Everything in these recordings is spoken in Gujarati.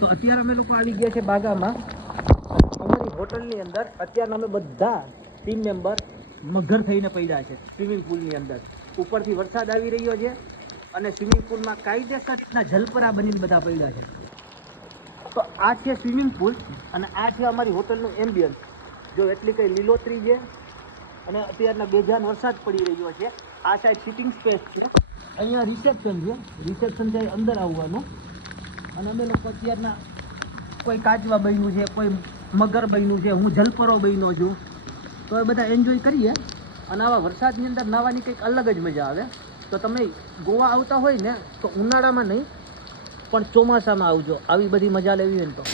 તો અત્યારે અમે લોકો આવી ગયા છે બાગામાં. અમારી હોટલની અંદર અત્યારે અમે બધા ટીમ મેમ્બર મગર થઈને પડ્યા છે સ્વિમિંગ પુલની અંદર. ઉપરથી વરસાદ આવી રહ્યો છે અને સ્વિમિંગ પુલમાં કાયદેસરના જલપરા બનીને બધા પડ્યા છે. તો આ છે સ્વિમિંગ પુલ અને આ છે અમારી હોટલનું એમ્બિયન્સ. જો એટલી કઈ લીલોતરી છે અને અત્યારના બેજાન વરસાદ પડી રહ્યો છે. આ સાઈડ સિટિંગ સ્પેસ છે, અહીંયા રિસેપ્શન છે. રિસેપ્શન છે અંદર આવવાનું. અને અમે લોકો અત્યારના કોઈ કાચવા બન્યું છે, કોઈ મગર બન્યું છે, હું જલપરો બન્યો છું. તો એ બધા એન્જોય કરીએ. અને આવા વરસાદની અંદર નાહવાની કંઈક અલગ જ મજા આવે. તો તમે ગોવા આવતા હોય ને તો ઉનાળામાં નહીં પણ ચોમાસામાં આવજો, આવી બધી મજા લેવી હોય ને તો.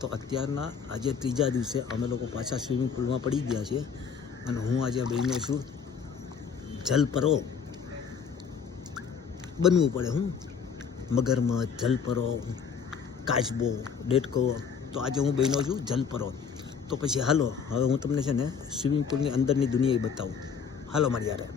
તો અત્યારના આજે ત્રીજા દિવસે અમે લોકો પાછા સ્વિમિંગ પુલમાં પડી ગયા છે અને હું આજે બન્યો છું જલપરો. બનવું પડે, હું મગરમચ્છ, જલપરો, કાચબો, ડેટકો. તો આજે હું બન્યો છું જલપરો. તો પછી હાલો હવે હું તમને છે ને સ્વિમિંગ પુલની અંદરની દુનિયા બતાવું. હાલો મારી યારે.